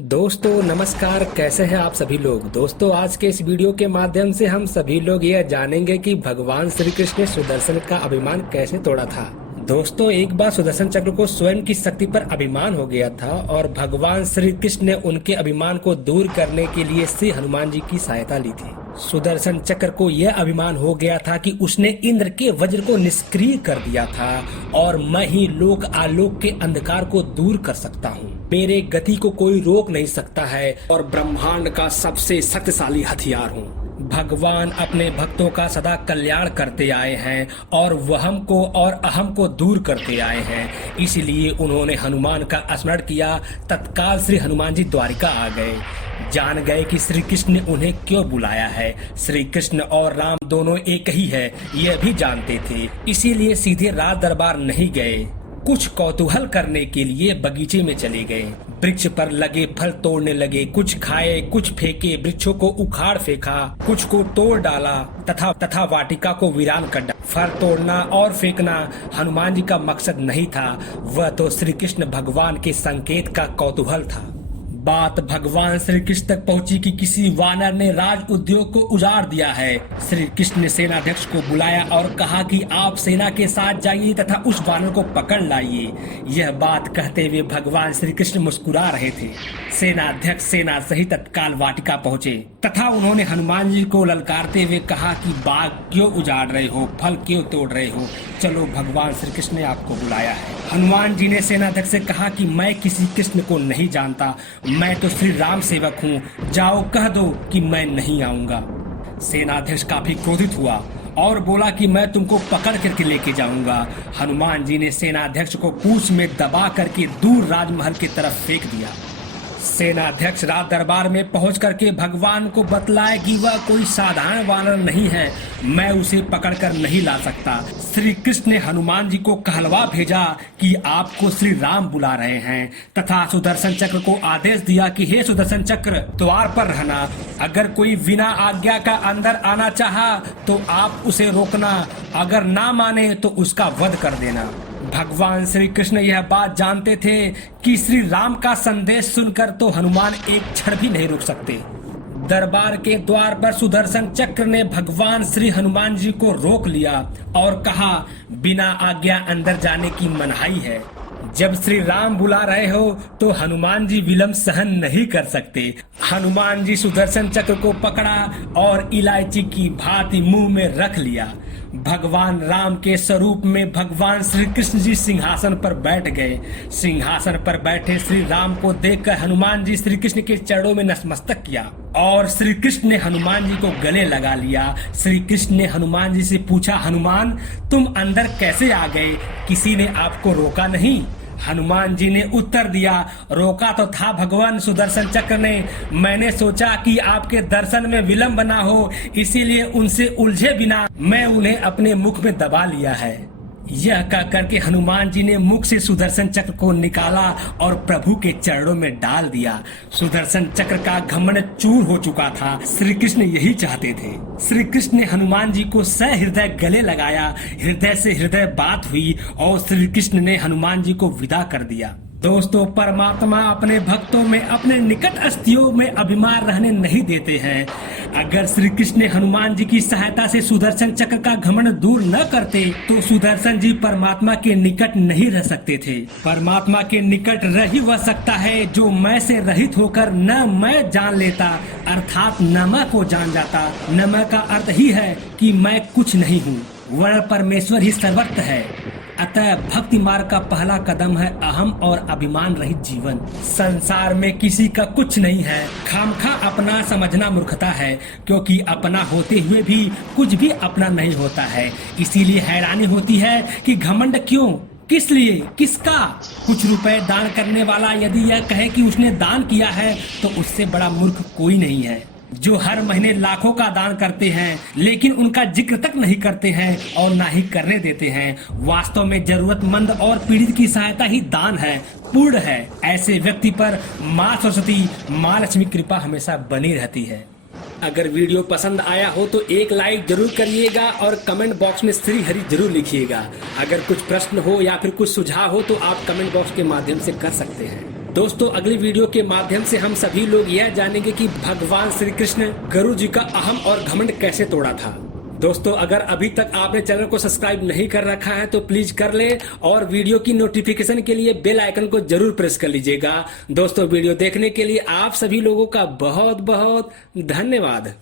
दोस्तों नमस्कार, कैसे हैं आप सभी लोग। दोस्तों आज के इस वीडियो के माध्यम से हम सभी लोग यह जानेंगे कि भगवान श्री कृष्ण ने सुदर्शन का अभिमान कैसे तोड़ा था। दोस्तों एक बार सुदर्शन चक्र को स्वयं की शक्ति पर अभिमान हो गया था और भगवान श्री कृष्ण ने उनके अभिमान को दूर करने के लिए श्री हनुमान जी की सहायता ली थी। सुदर्शन चक्र को यह अभिमान हो गया था कि उसने इंद्र के वज्र को निष्क्रिय कर दिया था और मैं ही लोक आलोक के अंधकार को दूर कर सकता हूँ। मेरे गति को कोई रोक नहीं सकता है और ब्रह्मांड का सबसे शक्तिशाली हथियार हूँ। भगवान अपने भक्तों का सदा कल्याण करते आए हैं और वहम को और अहम को दूर करते आए हैं। इसलिए उन्होंने हनुमान का स्मरण किया। तत्काल श्री हनुमान जी द्वारिका आ गए। जान गए कि श्री कृष्ण ने उन्हें क्यों बुलाया है। श्री कृष्ण और राम दोनों एक ही है, यह भी जानते थे। इसीलिए सीधे राज दरबार नहीं गए, कुछ कौतूहल करने के लिए बगीचे में चले गए। वृक्ष पर लगे फल तोड़ने लगे, कुछ खाए कुछ फेंके, वृक्षों को उखाड़ फेंका, कुछ को तोड़ डाला तथा वाटिका को वीरान कर डाला। फल तोड़ना और फेंकना हनुमान जी का मकसद नहीं था, वह तो श्री कृष्ण भगवान के संकेत का कौतूहल था। बात भगवान श्री कृष्ण तक पहुंची कि किसी वानर ने राज उद्योग को उजाड़ दिया है। श्री कृष्ण ने सेनाध्यक्ष को बुलाया और कहा कि आप सेना के साथ जाइए तथा उस वानर को पकड़ लाइए। यह बात कहते हुए भगवान श्री कृष्ण मुस्कुरा रहे थे। सेनाध्यक्ष सेना सहित तत्काल वाटिका पहुंचे तथा उन्होंने हनुमान जी को ललकारते हुए कहा कि बाग क्यों उजाड़ रहे हो, फल क्यों तोड़ रहे हो, चलो भगवान श्री कृष्ण ने आपको बुलाया है। हनुमान जी ने सेनाध्यक्ष से कहा कि मैं किसी कृष्ण को नहीं जानता, मैं तो श्री राम सेवक हूँ, जाओ कह दो कि मैं नहीं आऊंगा। सेनाध्यक्ष काफी क्रोधित हुआ और बोला कि मैं तुमको पकड़ करके लेके जाऊंगा। हनुमान जी ने सेनाध्यक्ष को पूंछ में दबा करके दूर राजमहल की तरफ फेंक दिया। सेनाध्यक्ष राज दरबार में पहुंच करके भगवान को बतलाए कि वह कोई साधारण वानर नहीं है, मैं उसे पकड़कर नहीं ला सकता। श्री कृष्ण ने हनुमान जी को कहलवा भेजा कि आपको श्री राम बुला रहे हैं तथा सुदर्शन चक्र को आदेश दिया कि हे सुदर्शन चक्र, द्वार पर रहना। अगर कोई बिना आज्ञा का अंदर आना चाहा तो आप उसे रोकना, अगर ना माने तो उसका वध कर देना। भगवान श्री कृष्ण यह बात जानते थे कि श्री राम का संदेश सुनकर तो हनुमान एक क्षण भी नहीं रुक सकते। दरबार के द्वार पर सुदर्शन चक्र ने भगवान श्री हनुमान जी को रोक लिया और कहा, बिना आज्ञा अंदर जाने की मनाही है। जब श्री राम बुला रहे हो तो हनुमान जी विलंब सहन नहीं कर सकते। हनुमान जी सुदर्शन चक्र को पकड़ा और इलायची की भांति मुंह में रख लिया। भगवान राम के स्वरूप में भगवान श्री कृष्ण जी सिंहासन पर बैठ गए। सिंहासन पर बैठे श्री राम को देखकर हनुमान जी श्री कृष्ण के चरणों में नतमस्तक किया और श्री कृष्ण ने हनुमान जी को गले लगा लिया। श्री कृष्ण ने हनुमान जी से पूछा, हनुमान तुम अंदर कैसे आ गए, किसी ने आपको रोका नहीं? हनुमान जी ने उत्तर दिया, रोका तो था भगवान सुदर्शन चक्र ने, मैंने सोचा कि आपके दर्शन में विलंब ना हो, इसीलिए उनसे उलझे बिना मैं उन्हें अपने मुख में दबा लिया है। यह कह करके हनुमान जी ने मुख से सुदर्शन चक्र को निकाला और प्रभु के चरणों में डाल दिया। सुदर्शन चक्र का घमंड चूर हो चुका था। श्री कृष्ण यही चाहते थे। श्री कृष्ण ने हनुमान जी को सहृदय गले लगाया। हृदय से हृदय बात हुई और श्री कृष्ण ने हनुमान जी को विदा कर दिया। दोस्तों परमात्मा अपने भक्तों में अपने निकट अस्थियों में अभिमान रहने नहीं देते हैं। अगर श्री कृष्ण ने हनुमान जी की सहायता से सुदर्शन चक्र का घमंड दूर न करते तो सुदर्शन जी परमात्मा के निकट नहीं रह सकते थे। परमात्मा के निकट रह ही वह सकता है जो मैं से रहित होकर न मैं जान लेता, अर्थात न मैं को जान जाता। न मैं का अर्थ ही है कि मैं कुछ नहीं हूँ, वह परमेश्वर ही सर्वत्र है। अतः भक्ति मार्ग का पहला कदम है अहम और अभिमान रहित जीवन। संसार में किसी का कुछ नहीं है, खामखा अपना समझना मूर्खता है, क्योंकि अपना होते हुए भी कुछ भी अपना नहीं होता है। इसीलिए हैरानी होती है कि घमंड क्यों, किस लिए, किसका? कुछ रुपए दान करने वाला यदि यह कहे कि उसने दान किया है तो उससे बड़ा मूर्ख कोई नहीं है। जो हर महीने लाखों का दान करते हैं लेकिन उनका जिक्र तक नहीं करते हैं और ना ही करने देते हैं। वास्तव में जरूरतमंद और पीड़ित की सहायता ही दान है, पुण्य है। ऐसे व्यक्ति पर माँ सरस्वती, माँ लक्ष्मी कृपा हमेशा बनी रहती है। अगर वीडियो पसंद आया हो तो एक लाइक जरूर करिएगा और कमेंट बॉक्स में श्री हरि जरूर लिखिएगा। अगर कुछ प्रश्न हो या फिर कुछ सुझाव हो तो आप कमेंट बॉक्स के माध्यम से कर सकते हैं। दोस्तों अगली वीडियो के माध्यम से हम सभी लोग यह जानेंगे कि भगवान श्री कृष्ण गुरु जी का अहम और घमंड कैसे तोड़ा था। दोस्तों अगर अभी तक आपने चैनल को सब्सक्राइब नहीं कर रखा है तो प्लीज कर ले और वीडियो की नोटिफिकेशन के लिए बेल आइकन को जरूर प्रेस कर लीजिएगा। दोस्तों वीडियो देखने के लिए आप सभी लोगों का बहुत बहुत धन्यवाद।